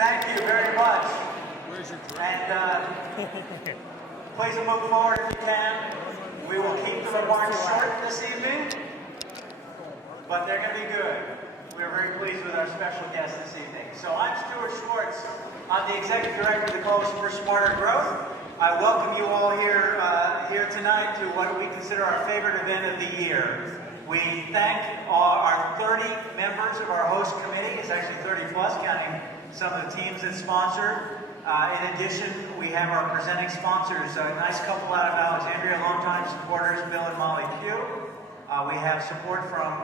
Thank you very much. And please move forward if you can. We will keep the remarks short this evening, but they're going to be good. We are very pleased with our special guest this evening. So I'm Stewart Schwartz. I'm the Executive Director of the Coalition for Smarter Growth. I welcome you all here tonight to what we consider our favorite event of the year. We thank our 30 members of our host committee. It's actually 30 plus, counting some of the teams that sponsored. In addition, we have our presenting sponsors, a nice couple out of Alexandria, longtime supporters, Bill and Molly Pugh. We have support from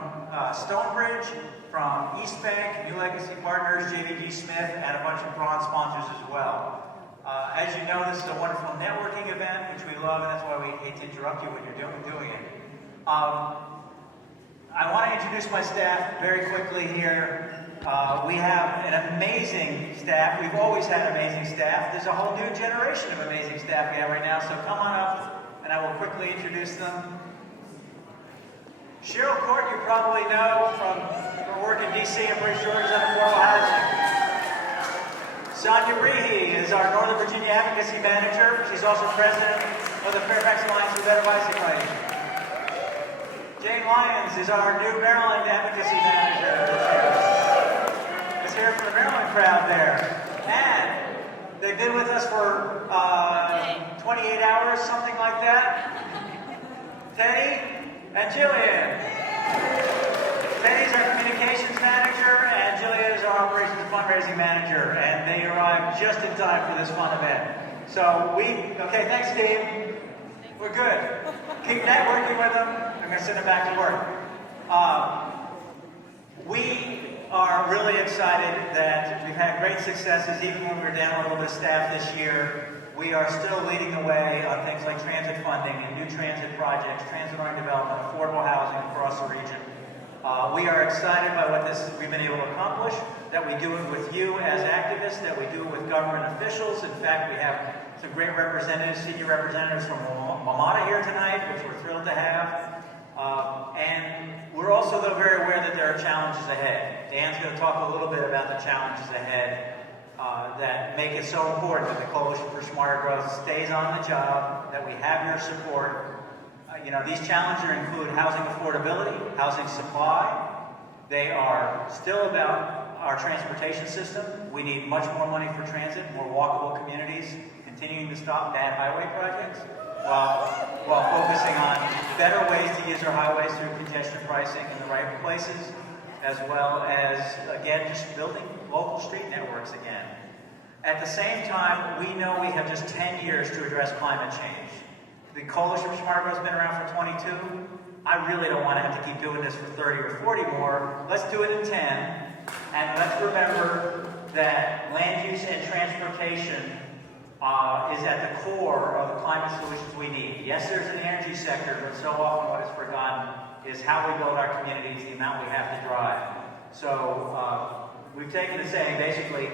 Stonebridge, from East Bank, New Legacy Partners, JVG Smith, and a bunch of bronze sponsors as well. As you know, this is a wonderful networking event, which we love, and that's why we hate to interrupt you when you're doing it. I want to introduce my staff very quickly here. We have an amazing staff. We've always had amazing staff. There's a whole new generation of amazing staff we have right now, so come on up, and I will quickly introduce them. Cheryl Court, you probably know from her work in D.C. I'm pretty sure is on affordable housing. Sonia Rehe is our Northern Virginia Advocacy Manager. She's also president of the Fairfax Alliance for Better Bicycling. Jane Lyons is our new Maryland Advocacy Manager. Let's hear it from the Maryland crowd there. And they've been with us for 28 hours, something like that. Teddy and Jillian. Teddy's our communications manager, and Jillian is our operations and fundraising manager. And they arrived just in time for this fun event. So okay, thanks, team. We're good. Keep networking with them. I'm going to send them back to work. We are really excited that we've had great successes, even when we're down a little bit of staff this year. We are still leading the way on things like transit funding and new transit projects, transit-oriented development, affordable housing across the region. We are excited by what we've been able to accomplish, that we do it with you as activists, that we do it with government officials. In fact, we have some great representatives, senior representatives from WMATA here tonight, which we're thrilled to have. And we're also, though, very aware that there are challenges ahead. Dan's going to talk a little bit about the challenges ahead that make it so important that the Coalition for Smarter Growth stays on the job, that we have your support. These challenges include housing affordability, housing supply. They are still about our transportation system. We need much more money for transit, more walkable communities, continuing to stop bad highway projects, while focusing on better ways to use our highways through congestion pricing in the right places, as well as, again, just building local street networks again. At the same time, we know we have just 10 years to address climate change. The Coalition for Smarter Growth has been around for 22. I really don't want to have to keep doing this for 30 or 40 more. Let's do it in 10. And let's remember that land use and transportation is at the core of the climate solutions we need. Yes, there's an energy sector, but so often what is forgotten is how we build our communities, the amount we have to drive. So we've taken the saying, basically,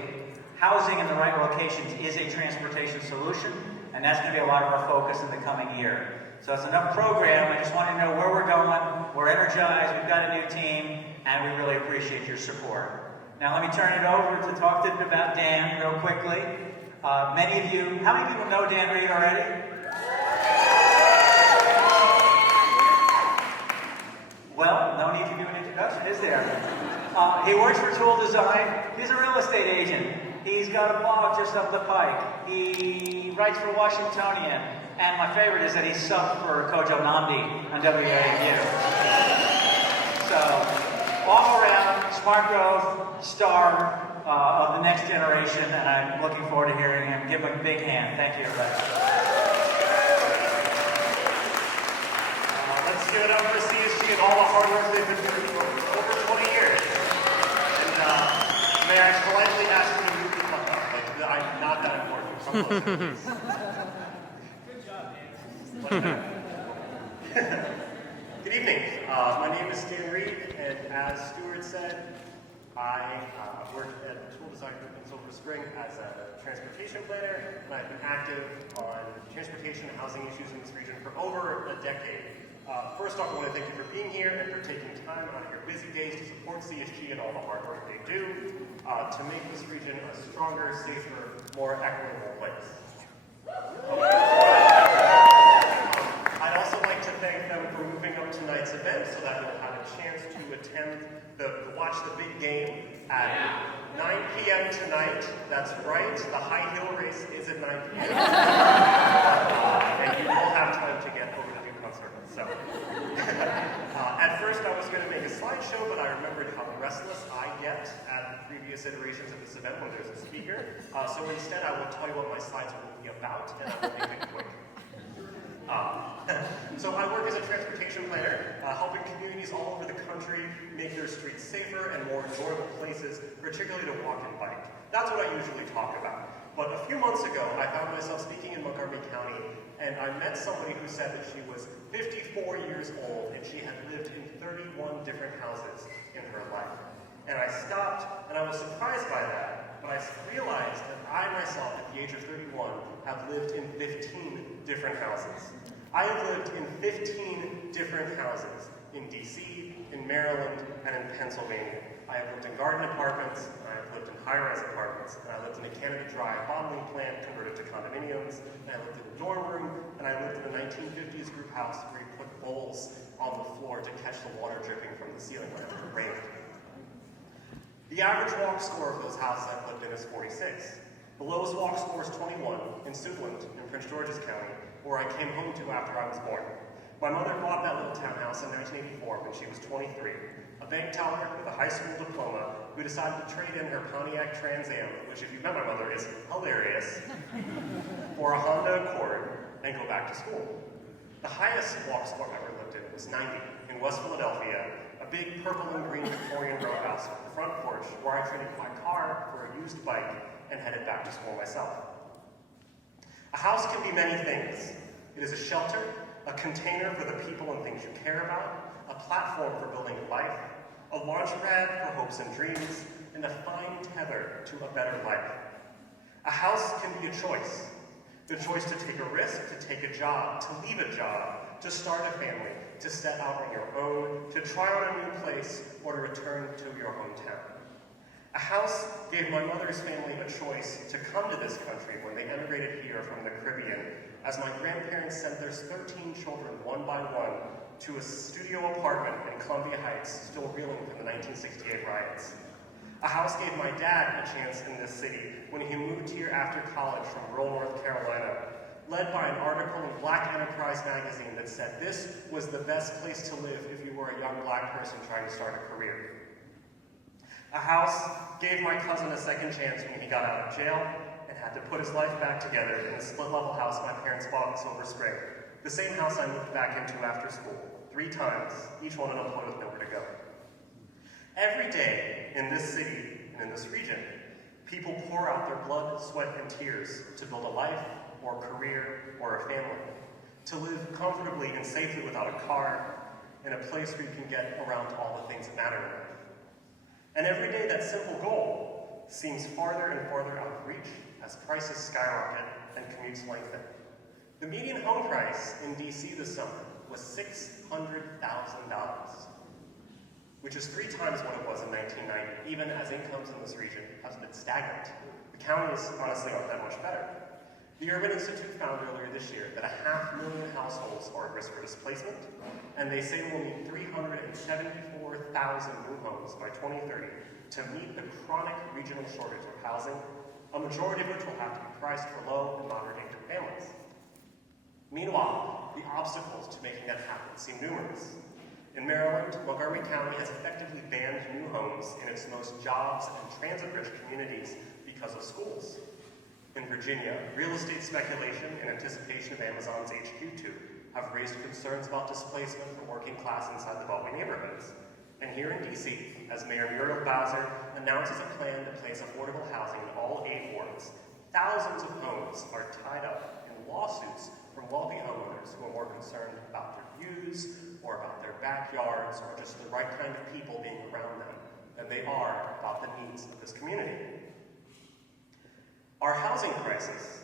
housing in the right locations is a transportation solution, and that's going to be a lot of our focus in the coming year. So it's enough program. I just want to know where we're going. We're energized. We've got a new team, and we really appreciate your support. Now let me turn it over to talk to about Dan real quickly. How many people know Dan Reed already? Well, no need to do an introduction, is there? He works for Tool Design. He's a real estate agent. He's got a blog just up the pike. He writes for Washingtonian. And my favorite is that he subbed for Kojo Namdi on WAU. So, all around, smart growth, star of the next generation, and I'm looking forward to hearing him. Give him a big hand. Thank you, everybody. Let's give it up for CSG and all the hard work they've been doing for over 20 years. And may I politely ask you to move the fuck up? I'm not that important. Good job, Dan. Good evening. My name is Dan Reed, and as Stewart said, I work at Tool Design Group in Silver Spring as a transportation planner, and I've been active on transportation and housing issues in this region for over a decade. First off, I want to thank you for being here and for taking time out of your busy days to support CSG and all the hard work they do. to make this region a stronger, safer, more equitable place. I'd also like to thank them for moving up tonight's event so that we'll have a chance to attend watch the big game at 9 p.m. tonight. That's right, the high hill race is at 9 p.m. And you will have time to get over to Duke on Circle. So, at first I was going to make a slideshow, but I remembered how restless I get at previous iterations of this event when there's a speaker. So instead, I will tell you what my slides will be about, and I will make it quick. So I work as a transportation planner, helping communities all over the country make their streets safer and more enjoyable places, particularly to walk and bike. That's what I usually talk about. But a few months ago, I found myself speaking in Montgomery County, and I met somebody who said that she was 54 years old and she had lived in 31 different houses in her life. And I stopped, and I was surprised by that, but I realized that I myself, at the age of 31, have lived in 15 different houses. I have lived in 15 different houses in DC, in Maryland, and in Pennsylvania. I have lived in garden apartments, and I have lived in high-rise apartments, and I lived in a Canada Dry bottling plant converted to condominiums, and I lived in a dorm room, and I lived in a 1950s group house where you put bowls on the floor to catch the water dripping from the ceiling whenever it rained. The average walk score of those houses I've lived in is 46. The lowest walk score is 21 in Siouxland in Prince George's County, where I came home to after I was born. My mother bought that little townhouse in 1984 when she was 23, a bank teller with a high school diploma who decided to trade in her Pontiac Trans Am, which if you've met my mother is hilarious, for a Honda Accord and go back to school. The highest walk score I've ever lived in was 90 in West Philadelphia, a big purple and green Victorian row house with a front porch where I traded my car for a used bike and headed back to school myself. A house can be many things. It is a shelter, a container for the people and things you care about, a platform for building a life, a launch pad for hopes and dreams, and a fine tether to a better life. A house can be a choice. The choice to take a risk, to take a job, to leave a job, to start a family, to set out on your own, to try on a new place, or to return to your hometown. A house gave my mother's family a choice to come to this country when they emigrated here from the Caribbean, as my grandparents sent their 13 children one by one to a studio apartment in Columbia Heights, still reeling from the 1968 riots. A house gave my dad a chance in this city when he moved here after college from rural North Carolina, led by an article in Black Enterprise magazine that said this was the best place to live if you were a young black person trying to start a career. A house gave my cousin a second chance when he got out of jail and had to put his life back together in the split-level house my parents bought in Silver Spring, the same house I moved back into after school, 3 times, each one unemployed with nowhere to go. Every day in this city and in this region, people pour out their blood, sweat, and tears to build a life or a career or a family, to live comfortably and safely without a car, in a place where you can get around to all the things that matter in life. And every day that simple goal seems farther and farther out of reach as prices skyrocket and commutes lengthen. The median home price in DC this summer was $600,000, which is 3 times what it was in 1990, even as incomes in this region have been stagnant. The counties honestly aren't that much better. The Urban Institute found earlier this year that 500,000 households are at risk for displacement, and they say we'll need 374,000 new homes by 2030 to meet the chronic regional shortage of housing, a majority of which will have to be priced for low and moderate income families. Meanwhile, the obstacles to making that happen seem numerous. In Maryland, Montgomery County has effectively banned new homes in its most jobs and transit-rich communities because of schools. In Virginia, real estate speculation in anticipation of Amazon's HQ2 have raised concerns about displacement from working class inside the Beltway neighborhoods. And here in DC, as Mayor Muriel Bowser announces a plan to place affordable housing in all 8 wards, thousands of homes are tied up in lawsuits from wealthy homeowners who are more concerned about their views or about their backyards or just the right kind of people being around them than they are about the needs of this community. Our housing crisis,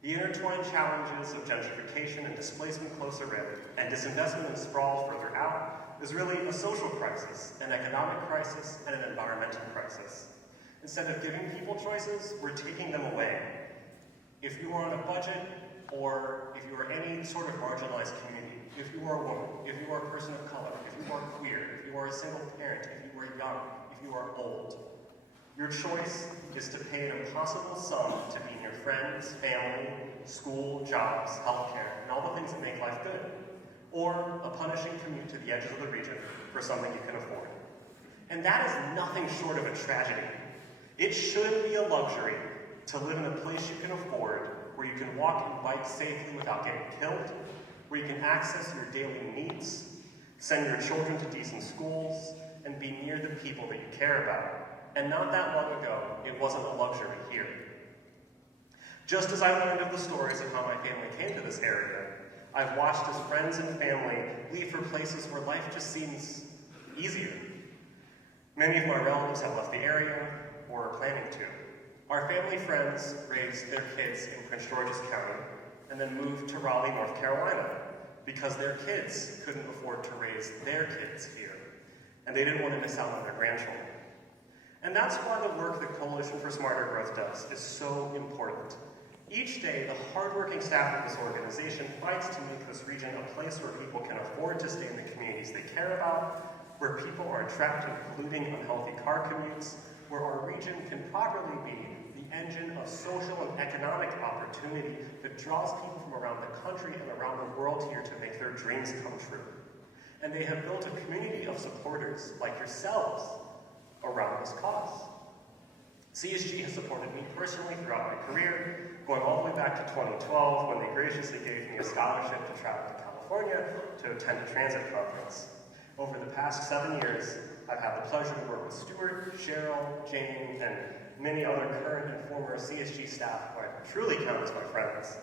the intertwined challenges of gentrification and displacement closer in, and disinvestment and sprawl further out, is really a social crisis, an economic crisis, and an environmental crisis. Instead of giving people choices, we're taking them away. If you are on a budget, or if you are any sort of marginalized community, if you are a woman, if you are a person of color, if you are queer, if you are a single parent, if you are young, if you are old, your choice is to pay an impossible sum to be near friends, family, school, jobs, healthcare, and all the things that make life good, or a punishing commute to the edges of the region for something you can afford. And that is nothing short of a tragedy. It should be a luxury to live in a place you can afford, where you can walk and bike safely without getting killed, where you can access your daily needs, send your children to decent schools, and be near the people that you care about. And not that long ago, it wasn't a luxury here. Just as I learned of the stories of how my family came to this area, I've watched as friends and family leave for places where life just seems easier. Many of my relatives have left the area, or are planning to. Our family friends raised their kids in Prince George's County, and then moved to Raleigh, North Carolina, because their kids couldn't afford to raise their kids here, and they didn't want to miss out on their grandchildren. And that's why the work that Coalition for Smarter Growth does is so important. Each day, the hardworking staff of this organization fights to make this region a place where people can afford to stay in the communities they care about, where people are attracted to polluting unhealthy car commutes, where our region can properly be the engine of social and economic opportunity that draws people from around the country and around the world here to make their dreams come true. And they have built a community of supporters like yourselves around this cause. CSG has supported me personally throughout my career, going all the way back to 2012 when they graciously gave me a scholarship to travel to California to attend a transit conference. Over the past 7 years, I've had the pleasure to work with Stewart, Cheryl, Jane, and many other current and former CSG staff who I truly count as my friends,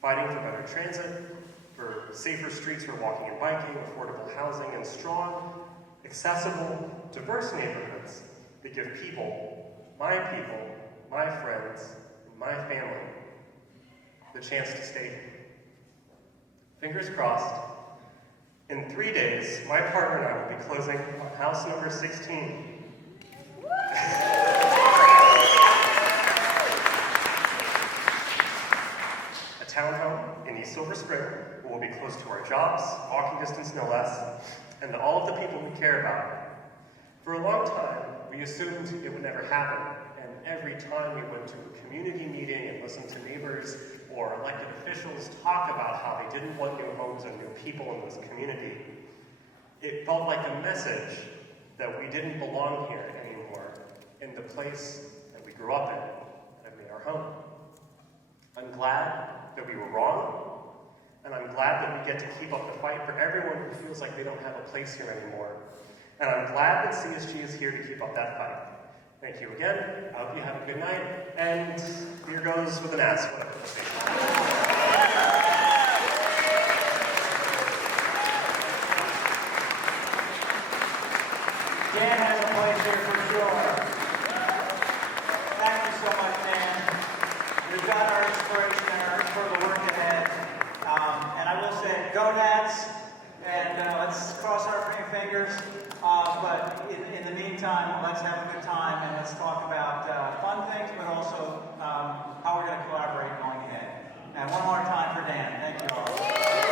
fighting for better transit, for safer streets for walking and biking, affordable housing, and strong, accessible, diverse neighborhoods that give people, my friends, and my family, the chance to stay here. Fingers crossed. In 3 days, my partner and I will be closing on house number 16. A townhome in East Silver Spring where we'll be close to our jobs, walking distance no less, and to all of the people we care about. For a long time, we assumed it would never happen, and every time we went to a community meeting and listened to neighbors or elected officials talk about how they didn't want new homes and new people in this community, it felt like a message that we didn't belong here anymore in the place that we grew up in and made our home. I'm glad that we were wrong, and I'm glad that we get to keep up the fight for everyone who feels like they don't have a place here anymore. And I'm glad that CSG is here to keep up that fight. Thank you again. I hope you have a good night. And here goes with an ass. Dan has a place here for sure. Thank you so much, Dan. We've got our inspiration for the work ahead. And I will say, go Nats, and let's cross our fingers. But in the meantime, let's have a good time and let's talk about fun things, but also how we're going to collaborate going ahead. And one more time for Dan. Thank you all.